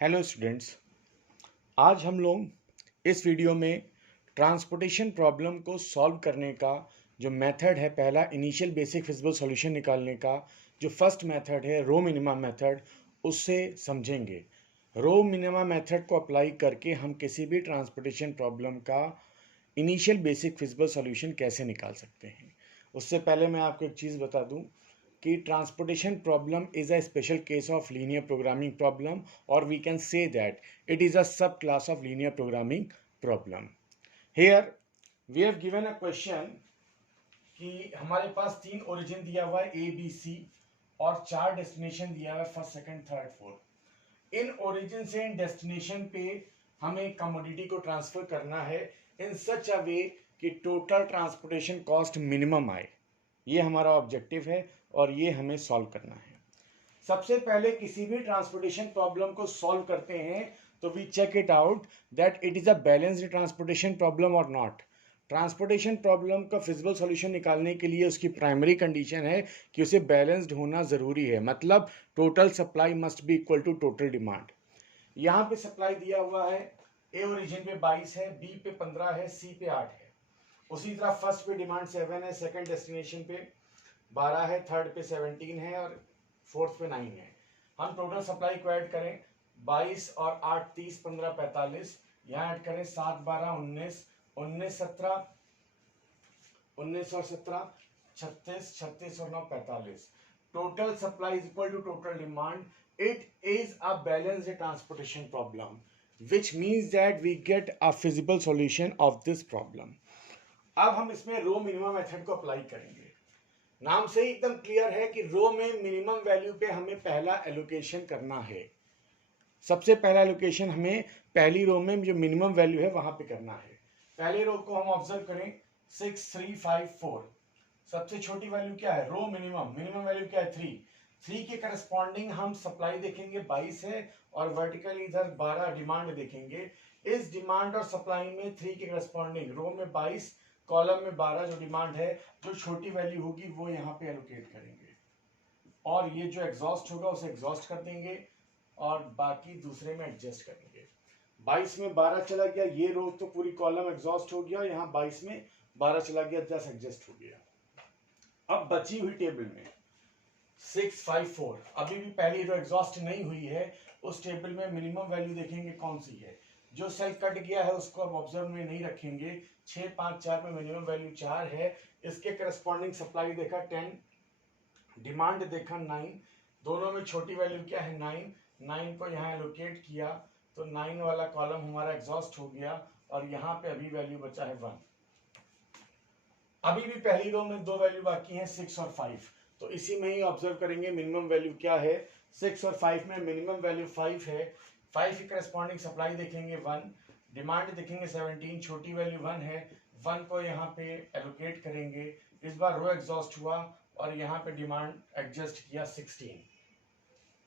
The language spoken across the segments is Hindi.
हेलो स्टूडेंट्स, आज हम लोग इस वीडियो में ट्रांसपोर्टेशन प्रॉब्लम को सॉल्व करने का जो मेथड है, पहला इनिशियल बेसिक फिजिबल सॉल्यूशन निकालने का जो फर्स्ट मेथड है रो मिनिमा मेथड, उससे समझेंगे। रो मिनिमा मेथड को अप्लाई करके हम किसी भी ट्रांसपोर्टेशन प्रॉब्लम का इनिशियल बेसिक फिजिबल सॉल्यूशन कैसे निकाल सकते हैं। उससे पहले मैं आपको एक चीज़ बता दूं कि transportation problem is a special case of linear programming problem, और we can say that it is a subclass of linear programming problem. Here we have given a question कि हमारे पास 3 ओरिजिन दिया हुआ है ए बी सी और 4 डेस्टिनेशन दिया हुआ है, first second third fourth. In origin से इन डेस्टिनेशन पे हमें कमोडिटी को ट्रांसफर करना है इन सच अ वे कि टोटल ट्रांसपोर्टेशन कॉस्ट मिनिमम आए। ये हमारा ऑब्जेक्टिव है और ये हमें सॉल्व करना है। सबसे पहले किसी भी ट्रांसपोर्टेशन प्रॉब्लम को सॉल्व करते हैं तो we check it out that it is a balanced transportation problem और नॉट। ट्रांसपोर्टेशन प्रॉब्लम का फिजिबल सॉल्यूशन निकालने के लिए उसकी प्राइमरी कंडीशन है कि उसे बैलेंस्ड होना जरूरी है, मतलब total supply must be equal to total demand. यहाँ पे सप्लाई दिया हुआ है, ए ओरिजिन पे 22 है, बी पे 15 है, सी पे 8 है। उसी तरह फर्स्ट पे डिमांड 7 है, सेकंड डेस्टिनेशन पे 12 है, थर्ड पे 17 है और फोर्थ पे 9 है। हम टोटल सप्लाई को ऐड करें, 22 और 8 30, 15 45, यहाँ ऐड करें 7 12 19, 19 17, 19 और 17 36, 36 और 9 45। Total supply is equal to total demand. It is a balanced transportation problem which means that we get a feasible solution of this problem. अब हम इसमें रो मिनिमम मेथड को अप्लाई करेंगे। नाम से ही एकदम क्लियर है कि रो में मिनिमम वैल्यू पे हमें पहला एलोकेशन करना है। सबसे पहला एलोकेशन हमें पहली रो में जो मिनिमम वैल्यू है वहां पे करना है। पहले रो को हम ऑब्जर्व करें 6 3 5 4। सबसे छोटी वैल्यू क्या है? रो मिनिमम। मिनिमम वैल्यू क्या है? 3। 3 के करस्पॉन्डिंग हम सप्लाई देखेंगे 22 है और वर्टिकली इधर 12 डिमांड देखेंगे। इस डिमांड और सप्लाई में 3 के करस्पॉन्डिंग रो में 22, कॉलम में 12 जो डिमांड है, जो छोटी वैल्यू होगी वो यहाँ पे एलोकेट करेंगे और ये जो एग्जॉस्ट होगा उसे एग्जॉस्ट कर देंगे और बाकी दूसरे में एडजस्ट करेंगे। 22 में 12 चला गया, ये रो तो पूरी कॉलम एग्जॉस्ट हो गया, यहाँ 22 में 12 चला गया, 10 एडजस्ट हो गया। अब बची हुई टेबल में 6 5 4, अभी भी पहली रो एग्जॉस्ट नहीं हुई है, उस टेबल में मिनिमम वैल्यू देखेंगे कौन सी है। जो सेल कट गया है उसको अब ऑब्जर्व में नहीं रखेंगे। 6 5 4 में मिनिमम वैल्यू 4 है, इसके करस्पॉन्डिंग सप्लाई देखा 10, डिमांड देखा 9, दोनों में छोटी वैल्यू क्या है? 9। 9 को यहाँ एलोकेट किया तो 9 वाला कॉलम हमारा एग्जॉस्ट हो गया और यहाँ पे अभी वैल्यू बचा है 1। अभी भी पहली रो में दो वैल्यू बाकी हैं, 6 और 5, तो इसी में ही ऑब्जर्व करेंगे मिनिमम वैल्यू क्या है। 6 और 5 में मिनिमम वैल्यू 5 है, 5 की करस्पॉन्डिंग सप्लाई देखेंगे 1, डिमांड देखेंगे 17, छोटी वैल्यू 1 है, 1 को यहाँ पे एलोकेट करेंगे। इस बार रो एग्जॉस्ट हुआ और यहाँ पे डिमांड एडजस्ट किया 16।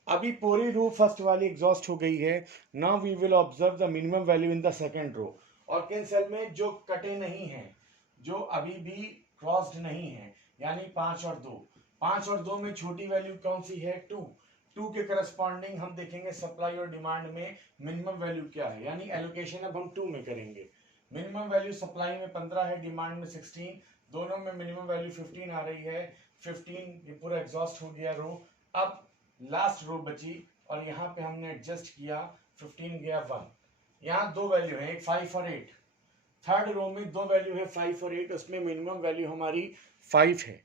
अभी पूरी रो फर्स्ट वाली एग्जॉस्ट हो गई है। Now we will observe the minimum value in the second row. और किन सेल में? जो कटे नहीं हैं, जो अभी भी क्रॉस्ड नहीं है, यानी 5 और 2। 5 और 2 में छोटी वैल्यू कौन सी है? 2। 2 के करस्पॉन्डिंग हम देखेंगे सप्लाई और डिमांड में मिनिमम वैल्यू क्या है, यानी एलोकेशन अब हम 2 में करेंगे। मिनिमम वैल्यू सप्लाई में 15 है, डिमांड में 16, दोनों में मिनिमम वैल्यू 15 आ रही है। 15 ये पूरा एग्जॉस्ट हो गया रो। अब लास्ट रो बची और यहाँ पे हमने एडजस्ट किया, 15 गया 1। यहाँ दो वैल्यू है, एक 5 और 8। थर्ड रो में दो वैल्यू है 5 और 8, उसमें मिनिमम वैल्यू हमारी 5 है।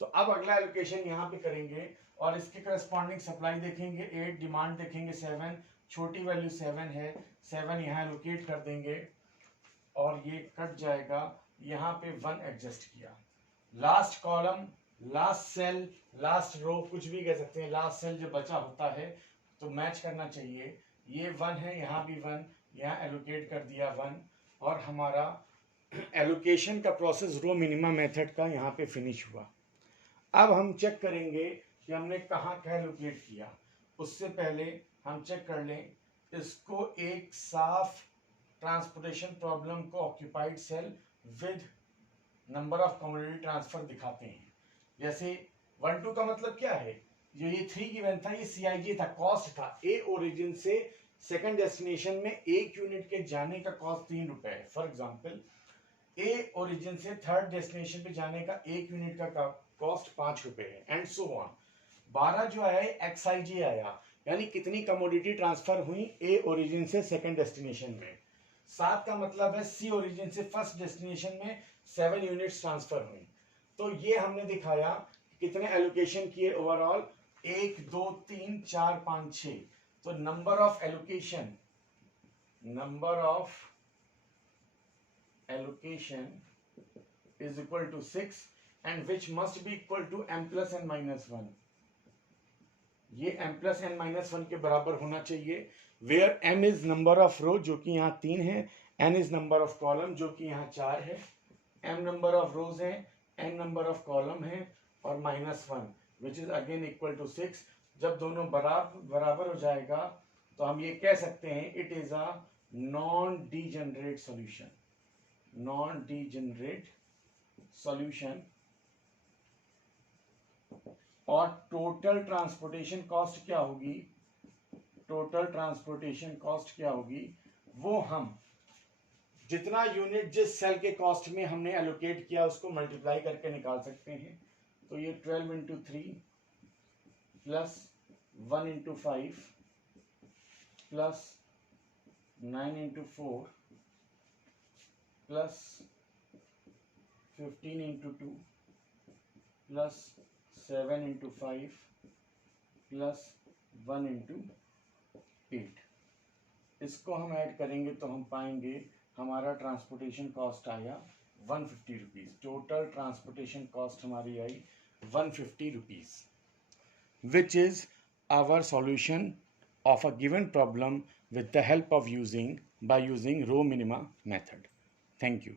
तो अब अगला एलोकेशन यहाँ पे करेंगे और इसके करस्पॉन्डिंग सप्लाई देखेंगे 8, डिमांड देखेंगे 7, छोटी वैल्यू 7 है, 7 यहाँ एलोकेट कर देंगे और ये कट जाएगा, यहाँ पे 1 एडजस्ट किया। Last column, last cell, last row, कुछ भी कह सकते हैं, लास्ट सेल जो बचा होता है तो मैच करना चाहिए। ये 1 है, यहाँ भी 1, यहाँ एलोकेट कर दिया 1 और हमारा एलोकेशन का प्रोसेस रो मिनिमम मेथड का यहाँ पे फिनिश हुआ। अब हम चेक करेंगे कि हमने कहाँ क्या एलोकेट किया। उससे पहले हम चेक कर लें, इसको एक साफ ट्रांसपोर्टेशन प्रॉब्लम को occupied cell with number of commodity transfer दिखाते हैं। जैसे 1 2 का मतलब क्या है? जो ये 3 गिवन था ये CIJ था, कॉस्ट था। ए ओरिजिन से सेकंड डेस्टिनेशन में एक यूनिट के जाने का कॉस्ट 3 रुपए है। फॉर एग्जांपल ए ओरिजिन से थर्ड डेस्टिनेशन पे जाने का एक यूनिट का कॉस्ट 5 रुपए है, एंड सो ऑन। 12 जो आया एक्सआईजी आया, यानी कितनी कमोडिटी ट्रांसफर हुई ए ओरिजिन से सेकंड डेस्टिनेशन में। 7 का मतलब है सी ओरिजिन से फर्स्ट डेस्टिनेशन में 7 यूनिट्स ट्रांसफर हुई। तो ये हमने दिखाया कितने एलोकेशन किए ओवरऑल, 1 2 3 4 5 6। तो number of allocation is equal to 6 and which must be equal to m plus n minus 1। ये m plus n minus 1 के बराबर होना चाहिए, where m is number of row जो कि यहाँ 3 है, n is number of column जो कि यहाँ 4 है, m number of rows है, n number of column है, और minus 1 which is again equal to 6। जब दोनों बराबर हो जाएगा तो हम ये कह सकते हैं it is a non-degenerate solution। और टोटल ट्रांसपोर्टेशन कॉस्ट क्या होगी, वो हम जितना यूनिट जिस सेल के कॉस्ट में हमने एलोकेट किया उसको मल्टीप्लाई करके निकाल सकते हैं। तो ये 12 into 3 plus 1 into 5 plus 9 into 4 plus 15 into 2 plus 7 into 5 plus 1 into 8। इसको हम ऐड करेंगे तो हम पाएंगे हमारा ट्रांसपोर्टेशन कॉस्ट आया 150 रुपीज़। टोटल ट्रांसपोर्टेशन कॉस्ट हमारी आई 150 rupees, which is our solution of a given problem with the help of using row minima method. Thank you.